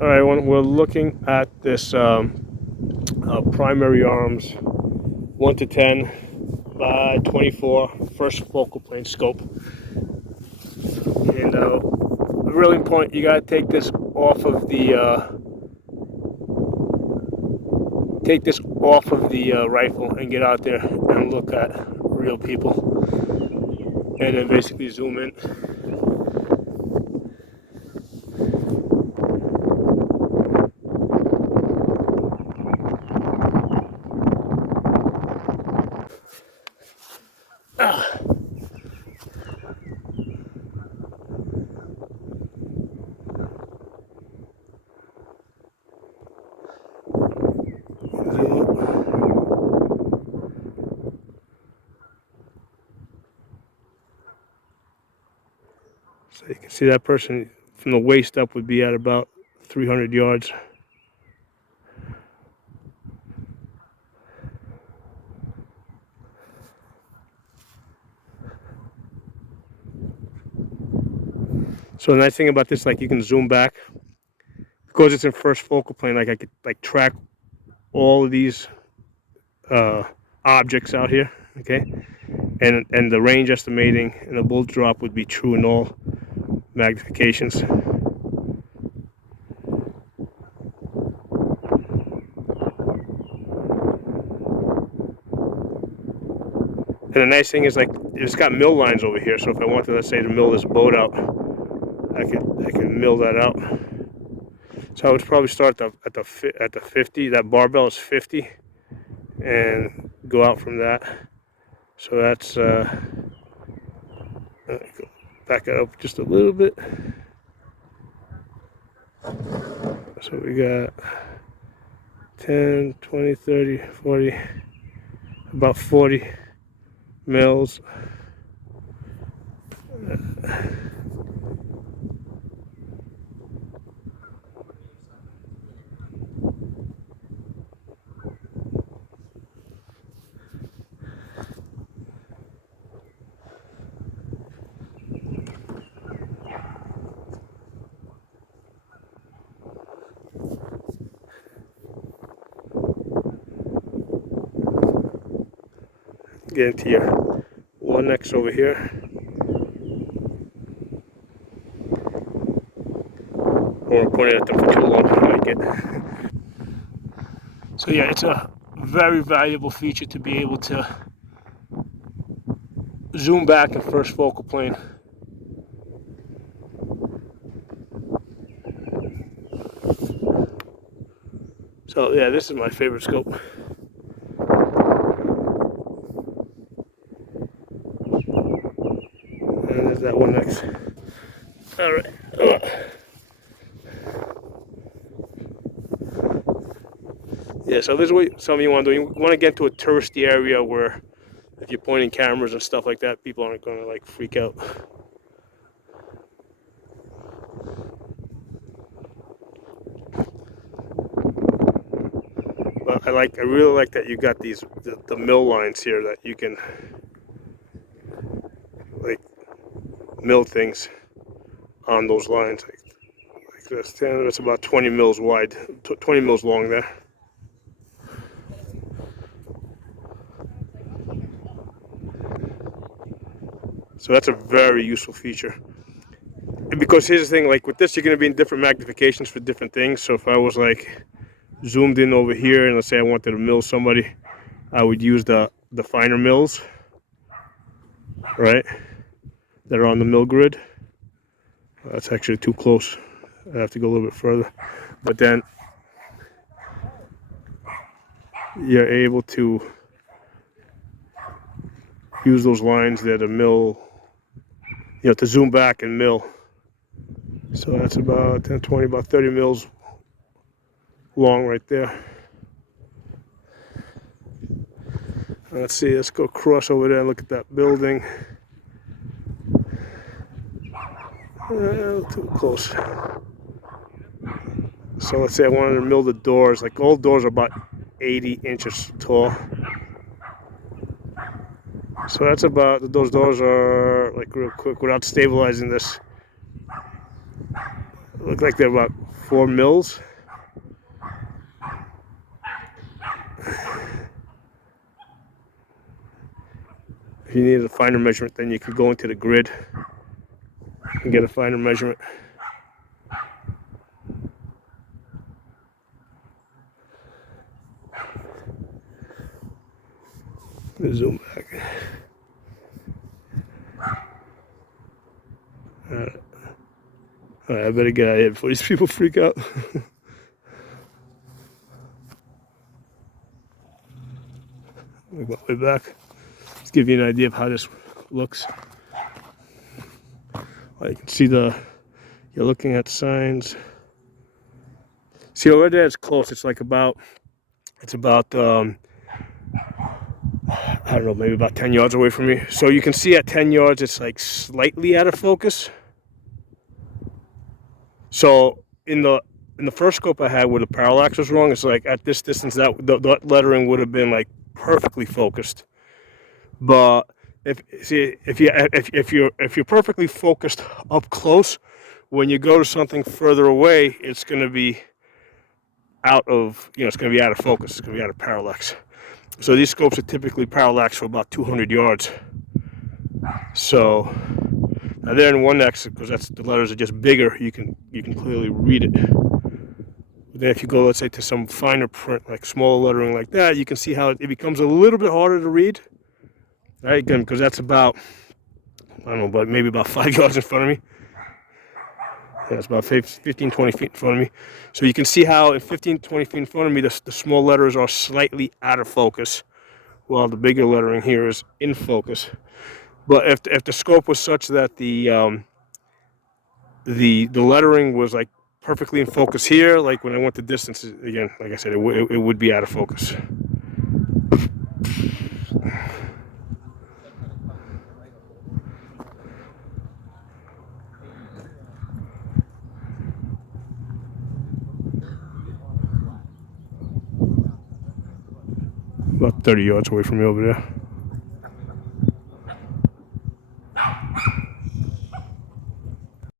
All right, we're looking at this Primary Arms 1 to 10 by 24 first focal plane scope. And really important, you gotta take this off of the rifle and get out there and look at real people, and then basically zoom in. So you can see that person from the waist up would be at about 300 yards. So the nice thing about this, like, you can zoom back because it's in first focal plane. Like, I could like track all of these objects out here, okay, and the range estimating and the bullet drop would be true in all magnifications. And the nice thing is, like, it's got mill lines over here, so if I wanted, let's say, to mill this boat out, I could mill that out. So I would probably start at the 50. That barbell is 50, and go out from that. So that's back it up just a little bit. So we got 10, 20, 30, 40, about 40 mils. Get into your 1X over here. I don't want to point it at them for too long. I like it. So yeah, it's a very valuable feature to be able to zoom back in first focal plane. So yeah, this is my favorite scope. And there's that 1X. All right. Yeah, so this is what some of you want to do. You want to get to a touristy area where, if you're pointing cameras and stuff like that, people aren't going to like freak out. But I really like that you got these the mill lines here that you can like mill things on those lines like this. That's about 20 mils wide, 20 mils long there. So that's a very useful feature. And because here's the thing, like with this, you're going to be in different magnifications for different things. So if I was like zoomed in over here, and let's say I wanted to mill somebody, I would use the finer mills, right, that are on the mill grid. That's actually too close. I have to go a little bit further. But then you're able to use those lines there to mill, you know, to zoom back and mill. So that's about 10, 20, about 30 mils long right there. Let's see, let's go across over there and look at that building. Too close. So let's say I wanted to mill the doors. Like, all doors are about 80 inches tall. So that's about, those doors are, like, real quick, without stabilizing this, look like they're about 4 mils. If you need a finer measurement, then you could go into the grid and get a finer measurement. Zoom back. Alright, I better get out of here before these people freak out. Make my way back. Let's give you an idea of how this looks. Well, you can see you're looking at signs. See over there, it's close. It's about I don't know, maybe about 10 yards away from me. So you can see at 10 yards, it's like slightly out of focus. So in the first scope I had where the parallax was wrong, it's like at this distance that lettering would have been like perfectly focused. But if you're perfectly focused up close, when you go to something further away, it's going to be out of it's going to be out of focus. It's going to be out of parallax. So these scopes are typically parallax for about 200 yards. So now they're in 1x because the letters are just bigger. You can clearly read it. But then if you go, let's say, to some finer print, like smaller lettering like that, you can see how it becomes a little bit harder to read. Right, again, because that's about, I don't know, but maybe about 5 yards in front of me. Yeah, it's about 15, 20 feet in front of me. So you can see how in 15, 20 feet in front of me, the small letters are slightly out of focus, while the bigger lettering here is in focus. But if the scope was such that the lettering was like perfectly in focus here, like when I went to distance, again, like I said, it would be out of focus. About 30 yards away from me over there.